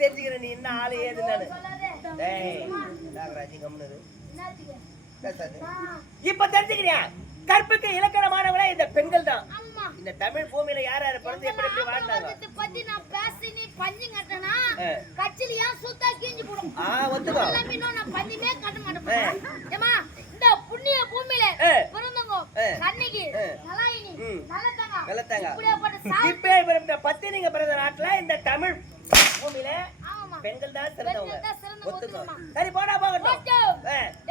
தெரிஞ்சுக்கிறேன் நீ என்ன ஆளு ஏது நானு டேய் நாகராஜி கம்முனு இரு. பேசாத. இப்ப தெரிஞ்சுக்கிறியா கற்புக்கு இலக்கணமானவங்களே இந்த பெண்கள் தான் இந்த தமிழ் பூமியில யார் யார் பிறந்து எப்படி எப்படி வாழ்ந்தாங்க பத்தி நான் பேசி நீ பஞ்சு கட்டனா ஆ. கச்சிலியா சுத்தா கீஞ்சு போடும் ஆ ஒத்துக்கோ இன்னும் நான் பஞ்சுமே கட்ட மாட்டேன் ஏமா இந்த புண்ணிய பூமியில. பிறந்தவங்க. கண்ணிக்கு. நலாயினி. நல்லதாங்க நல்லதாங்க. இப்படியாப்பட்ட சா இப்பேற்பட்ட பத்தினிங்க பிறந்த நாட்டுல இந்த தமிழ் பெண்கள் தான் சிறந்தவங்க ஒத்துக்கோ. சரி போடா போகட்டும்.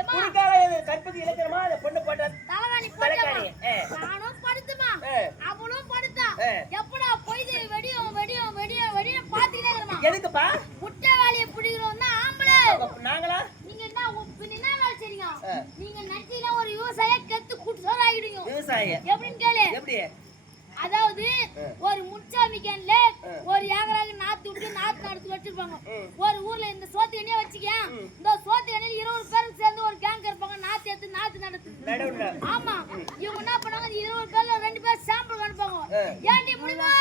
குடிக்கால கற்புக்கு இலக்கணமா அந்த பொண்ணு போட்ட தலகாணி தலைகாணி, போட்டமா ஆ. நானும் படுத்துமா? ஆ. அவளும் படுத்தா? ஆ. எப்படா பொய்து? வெடியும் வெடியும் வெடியும் வெடியும் பாத்துக்கிட்டே இருக்கிறமா எதுக்குப்பா? முட்டை வேலையை பிடிக்கிறோம் தான் ஆம்பளை நாங்களா? நீங்க என்ன என்ன வேலை செய்றீங்க. நீங்க நட்டில ஒரு விவசாய கெத்து குட்டு விவசாயி எப்படின்னு கேளு. எப்படி? அதாவது. ஒரு கேன்ல ஆ. ஒரு ஏக்கராக்கு நாத்து விட்டு நாத்து ஒரு ஊர்ல இந்த சோத்து எண்ணெய் வச்சுக்க இந்த சோத்து எண்ணெயில இருபது பேருக்கு சேர்ந்து ஒரு கேங் இருப்பாங்க நாத்து எடுத்து நாத்து நடத்து. ஆமா. இவங்க என்ன பண்ணாங்க இந்த இருபது பேர்ல ரெண்டு பேர் சாம்பிள் அனுப்பாங்க. ஏன்டி முடியுமோ